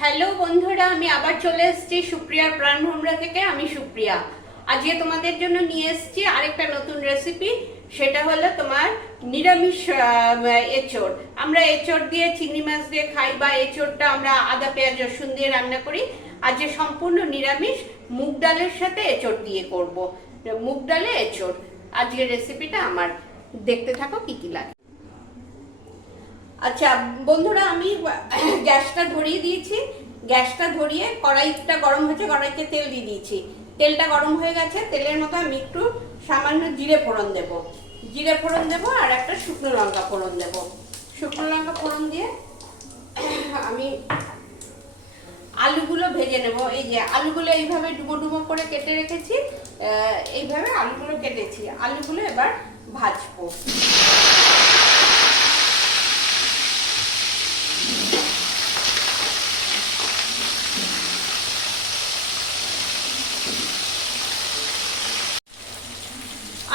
Hello বন্ধুরা, আমি আবার চলে এসেছি সুপ্রিয়ার প্রাণভোমরা থেকে। আমি সুপ্রিয়া। আজকে তোমাদের জন্য নিয়ে এসেছি আরেকটা নতুন রেসিপি। সেটা হলো তোমার নিরামিষ এঁচোড়। আমরা এঁচোড় দিয়ে চিংড়ি মাছ দিয়ে খাই, বা এঁচোড়টা আমরা আদা পেঁয়াজ রসুন দিয়ে রান্না করি। আজকে সম্পূর্ণ নিরামিষ মুগ ডালের সাথে এঁচোড় দিয়ে করব। মুগ ডালে এঁচোড় আজকের রেসিপিটা আমার। দেখতে থাকো কি কি লাগে। আচ্ছা বন্ধুরা, আমি গ্যাসটা ধরিয়ে দিয়েছি। গ্যাসটা ধরিয়ে কড়াইটা গরম হয়েছে, কড়াইতে তেল দিয়ে দিয়েছি। তেলটা গরম হয়ে গেছে। তেলের মধ্যে আমি একটু সামান্য জিরে ফোড়ন দেব। জিরে ফোড়ন দেব আর একটা শুকনো লঙ্কা ফোড়ন দেব। শুকনো লঙ্কা ফোড়ন দিয়ে আমি আলুগুলো ভেজে নেব। এই যে আলুগুলো এইভাবে ডুবো ডুবো করে কেটে রেখেছি, এইভাবে আলুগুলো কেটেছি। আলুগুলো এবার ভাজবো।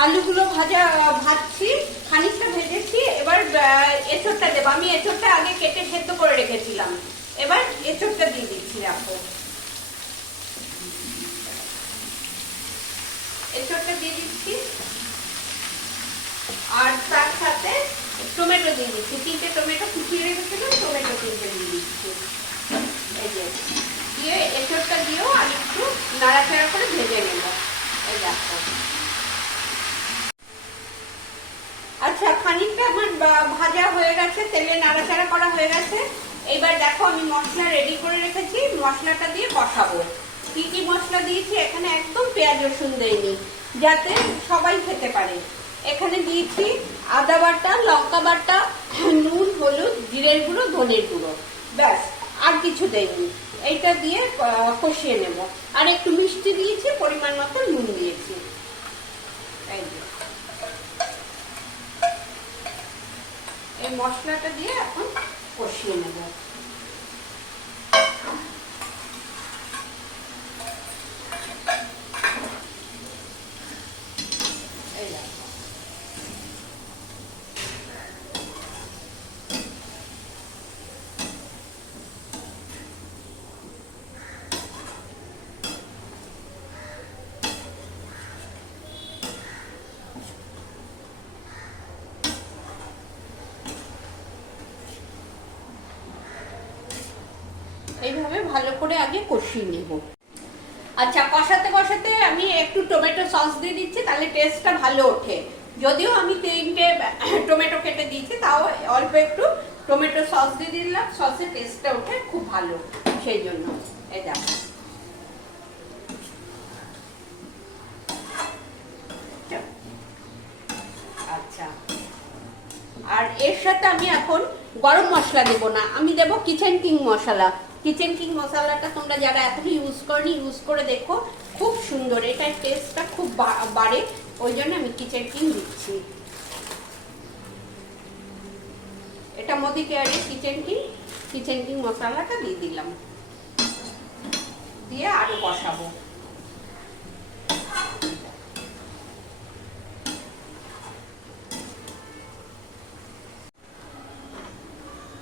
আলুগুলো ভাজছি, খানিকটা ভেজেছি। এবার এঁচোড়টা দেবো। আমি এঁচোড়টা আগে কেটে সেদ্ধ করে রেখেছিলাম। এবার এঁচোড়টা দিয়ে দিচ্ছি। দেখো, এঁচোড়টা দিয়ে দিচ্ছি আর তার সাথে টমেটো দিয়ে দিচ্ছি। 3টে টমেটো কুচিয়ে রেখেছিলাম, টমেটো 3টে দিয়ে দিচ্ছি। এই যে দিয়ে এঁচোড়টা দিয়েও আর একটু নাড়াচাড়া করে ভেজে নেব। এই দেখো, আচ্ছা খানিকটা আমার ভাজা হয়ে গেছে, তেলে নাড়াচাড়া করা হয়ে গেছে। এবার দেখো, আমি মশলা রেডি করে রেখেছি। মশলাটা দিয়ে কষাবো। কি কি মশলা দিয়েছি এখানে? একদম পেঁয়াজ রসুন দেয়নি, যাতে সবাই খেতে পারে। এখানে দিয়েছি আদা বাটা, লঙ্কা বাটা, নুন, হলুদ, জিরের গুঁড়ো, ধনের গুঁড়ো, ব্যাস। আর কিছু দেয়নি। এইটা দিয়ে কষিয়ে নেব। আর একটু মিষ্টি দিয়েছি, পরিমাণ মতো নুন দিয়েছি। এই যে এই মশলাটা দিয়ে এখন কষিয়ে নেব। এইভাবে ভালো করে আগে কষিয়ে নেব। আচ্ছা, কষাতে কষাতে আমি একটু টমেটো সস দিয়ে দিচ্ছি, তাহলে টেস্টটা ভালো ওঠে। যদিও আমি 3টে টমেটো কেটে দিয়েছি, তাও অল্প একটু টমেটো সস দিয়ে দিলাম। সসের টেস্টটা ওঠে খুব ভালো, সেই জন্য। এই দেখো, আচ্ছা। আর এর সাথে আমি এখন গরম মশলা দেব না, আমি দেব কিচেন কিং মশলা। কিচেন কিং মশলাটা তোমরা যারা এখনো ইউজ করনি, ইউজ করে দেখো, খুব সুন্দর। এটার টেস্টটা খুব বাড়ে, ওই জন্য আমি কিচেন কিং দিচ্ছি। এটা মোদি কেয়ারের কিচেন কিং মশলাটা দিয়ে দিলাম। দিয়ে আরো কষাবো।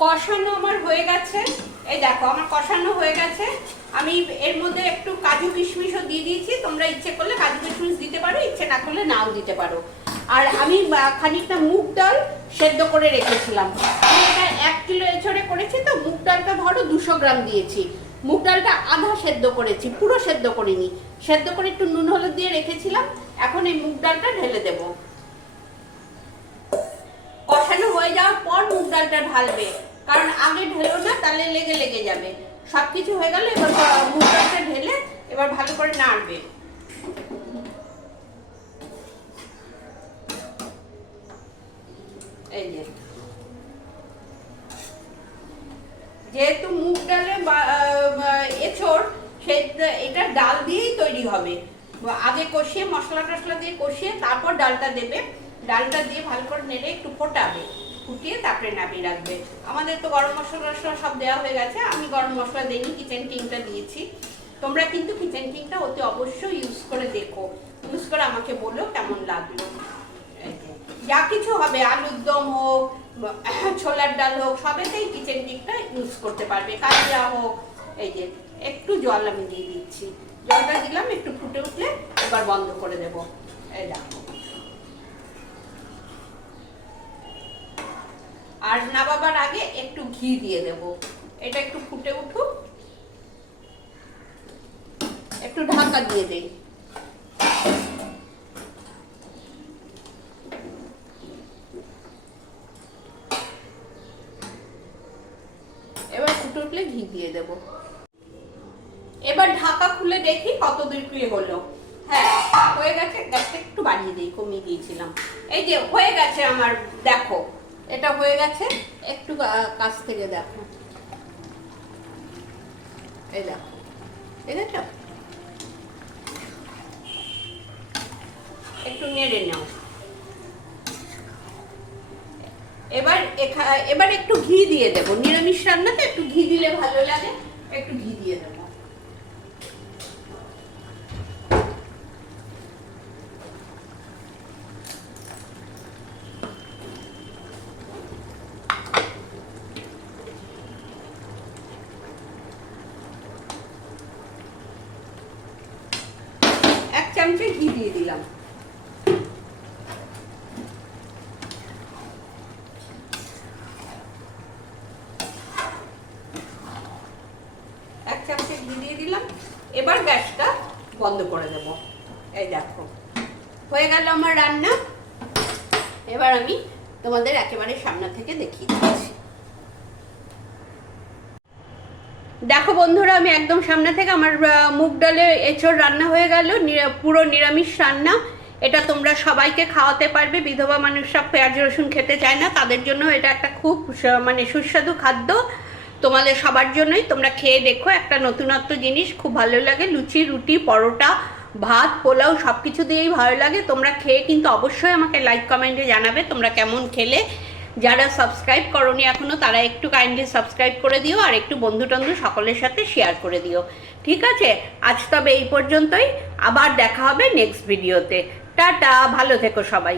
কষানো আমার হয়ে গেছে। এই দেখো, আমার কষানো হয়ে গেছে। আমি এর মধ্যে একটু কাজু কিশমিশও দিয়ে দিয়েছি। তোমরা ইচ্ছে করলে কাজু কিশমিশ দিতে পারো, ইচ্ছে না করলে নাও দিতে পারো। আর আমি খানিকটা মুগ ডাল সেদ্ধ করে রেখেছিলাম। আমি এটা 1 কিলো এঁচোড়ে করেছি, তো মুগ ডালটা ধরো 200 গ্রাম দিয়েছি। মুগ ডালটা আধা সেদ্ধ করেছি, পুরো সেদ্ধ করিনি। সেদ্ধ করে একটু নুন হলুদ দিয়ে রেখেছিলাম। এখন এই মুগ ডালটা ঢেলে দেবো। কষানো হয়ে যাওয়ার পর মুগ ডালটা ঢালবে, কারণ আগে ঢেলো না, তাহলে লেগে লেগে যাবে। সবকিছু হয়ে গেল, এবার মুগ ডালটা ঢেলে এবার ভালো করে নাড়বে। এই যে, যেহেতু মুগ ডালে এঁচোড়, এটা ডাল দিয়েই তৈরি হবে। আগে কষিয়ে মশলা টশলা দিয়ে কষিয়ে তারপর ডালটা দেবে। ডালটা দিয়ে ভালো করে নেড়ে একটু ফোটাবে, ফুটিয়ে তারপরে নামিয়ে রাখবে। আমাদের তো গরম মশলা টশলা সব দেওয়া হয়ে গেছে। আমি গরম মশলা দিইনি, কিচেন কিংটা দিয়েছি। তোমরা কিন্তু কিচেন কিংটা অতি অবশ্যই ইউজ করে দেখো, ইউজ করে আমাকে বলো কেমন লাগলো। যা কিছু হবে, আলুর দম হোক, ছোলার ডাল হোক, সবেতেই কিচেন কিংটা ইউজ করতে পারবে। কালিয়া হোক, এই যে একটু জল আমি দিয়ে দিচ্ছি, জলটা দিলাম, একটু ফুটে উঠলে এবার বন্ধ করে দেব। এই দেখো, আর নামাবার আগে একটু ঘি দিয়ে দেব। এটা একটু ফুটে উঠুক, একটু ঢাকা দিয়ে দেই। এবার ফুটে উঠলে ঘি দিয়ে দেব। এবার ঢাকা খুলে দেখি কত দূর কি হলো। হ্যাঁ হয়ে গেছে, গ্যাসটা একটু বাড়িয়ে দিই, কমিয়ে দিয়েছিলাম। এই যে হয়ে গেছে আমার, দেখো এটা হয়ে গেছে। একটু কাছ থেকে দেখো, এই দেখো, দেখেছো? একটু নেড়ে নাও। এবার একটু ঘি দিয়ে দেবো, নিরামিষ রান্নাতে একটু ঘি দিলে ভালো লাগে, একটু ঘি দিয়ে দেবো। এক চামচে ঘি দিয়ে দিলাম। এক চামচে ঘি দিয়ে দিলাম। এবার গ্যাসটা বন্ধ করে দেব। এই দেখো হয়ে গেল আমার রান্না। এবার আমি তোমাদের একেবারে সামনে থেকে দেখিয়ে দিচ্ছি। দেখো বন্ধুরা, আমি একদম সামনে থেকে আমার মুগ ডালে এঁচোড় রান্না হয়ে গেল, পুরো নিরামিষ রান্না। এটা তোমরা সবাইকে খাওয়াতে পারবে। বিধবা মানুষরা পেঁয়াজ রসুন খেতে চায় না, তাদের জন্য এটা একটা খুব মানে সুস্বাদু খাদ্য। তোমাদের সবার জন্যই, তোমরা খেয়ে দেখো, একটা নতুনত্ব জিনিস, খুব ভালো লাগে। লুচি, রুটি, পরোটা, ভাত, পোলাও সব কিছু দিয়েই ভালো লাগে। তোমরা খেয়ে কিন্তু অবশ্যই আমাকে লাইক কমেন্টে জানাবে তোমরা কেমন খেলে। যারা সাবস্ক্রাইব করোনি এখনো, তারা একটু কাইন্ডলি সাবস্ক্রাইব করে দিও, আর একটু বন্ধু টন্ধু সকলের সাথে শেয়ার করে দিও। ঠিক আছে, আজ তবে এই পর্যন্তই। আবার দেখা হবে নেক্সট ভিডিওতে। টাটা, ভালো থেকো সবাই।